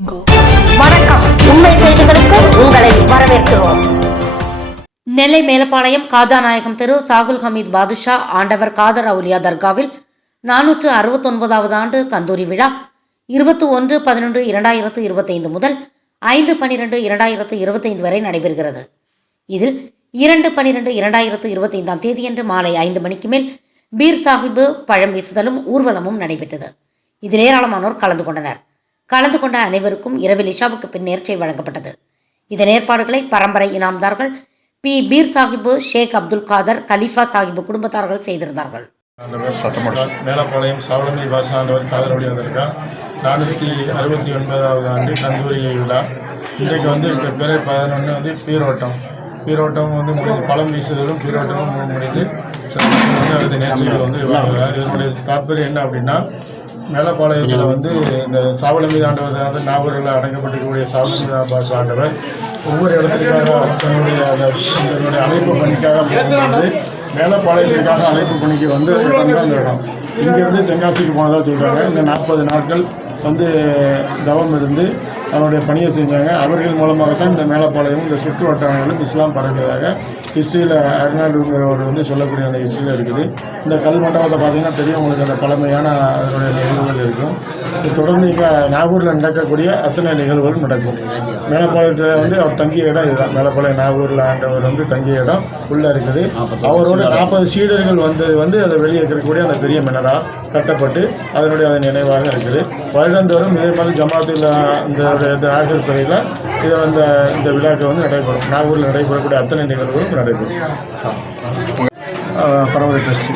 வணக்கம். உண்மை செய்திகளுக்கு உங்களை வரவேற்கிறோம். நெல்லை மேலப்பாளையம் காஜாநாயகம் தெரு சாகுல் ஹமீத் பாதுஷா ஆண்டவர் காதர் அவுலியா தர்காவில் 469வது ஆண்டு கந்தூரி விழா 21/11/2025 முதல் 5/12/2025 வரை நடைபெறுகிறது. இதில் 2/12/2025 தேதியன்று மாலை 5 மணிக்கு மேல் பீர் சாஹிபு பழம் வீசுதலும் ஊர்வலமும் நடைபெற்றது. இதில் ஏராளமானோர் கலந்து கொண்டனர். கலந்து கொண்ட அனைவருக்கும் இரவில் இஷாவுக்கு பின் நேர்ச்சை வழங்கப்பட்டது. இதன் ஏற்பாடுகளை பரம்பரை இனாம்தார்கள் பி பீர் சாஹிபு, ஷேக் அப்துல் காதர், கலீஃபா சாஹிபு குடும்பத்தார்கள் செய்திருந்தார்கள். மேலப்பாளையம் சாவலமி பாசாண்டவர் காதலுடைய வந்திருக்கா 469வது ஆண்டு கந்தூரி விழா. இன்றைக்கு பிறை 11 பீரோட்டம் முடிந்து பழம் வீசுதலும் பீரோட்டமும் முடிந்து அடுத்த நேர்ச்சிகள் இதனுடைய தாற்பயம் என்ன அப்படின்னா, மேலப்பாளையத்தில் இந்த சாவலமி ஆண்டவர் நாகூரில் அடங்கப்பட்டிருக்கக்கூடிய சாவலமி பாஷா ஆண்டவர் ஒவ்வொரு இடத்துக்காக தன்னுடைய அழைப்பு பணிக்காக போகும்போது மேலப்பாளையத்திற்காக அழைப்பு பணிக்கு இடம் தான் இந்த இடம். இங்கேருந்து தென்காசிக்கு போனதாக சொல்கிறாங்க. இந்த 40 நாட்கள் தவம் இருந்து அவருடைய பணியை செஞ்சாங்க. அவர்கள் மூலமாகத்தான் இந்த மேலப்பாளையம் இந்த சுற்று வட்டாரங்களும் இஸ்லாம் பரவியதாக ஹிஸ்ட்ரியில் அருணாடுங்கிறவர் சொல்லக்கூடிய அந்த ஹிஸ்ட்ரியில் இருக்குது. இந்த கல் மண்டபத்தை பார்த்தீங்கன்னா தெரியும் உங்களுக்கு, அந்த பழமையான அதனுடைய நிகழ்வுகள் இருக்கும். தொடர்ந்து இங்கே நாகூரில் நடக்கக்கூடிய அத்தனை நிகழ்வுகளும் நடக்கும். மேலப்பாளையத்தில் அவர் தங்கிய இடம் இதுதான். மேலப்பாளையம் நாகூரில் ஆண்டவர் தங்கிய இடம் உள்ளே இருக்குது. அவரோட 40 சீடர்கள் அதை வெளியே இருக்கக்கூடிய அந்த பெரிய மினரா கட்டப்பட்டு அதனுடைய நினைவாக இருக்குது. வருடந்தோறும் இதே மாதிரி ஜமாத்தில் இந்த ஆகர் பிறையில் இந்த விழாக்கள் நடைபெறும். நாகூரில் நடைபெறக்கூடிய அத்தனை நிகழ்வுகளும் நடைபெறும். பரவல் டெஸ்ட்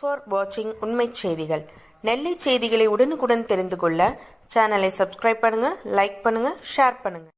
ஃபார் வாட்சிங் உண்மை செய்திகள். நெல்லை செய்திகளை உடனுக்குடன் தெரிந்து கொள்ள சேனலை சப்ஸ்கிரைப் பண்ணுங்க, லைக் பண்ணுங்க, ஷேர் பண்ணுங்க.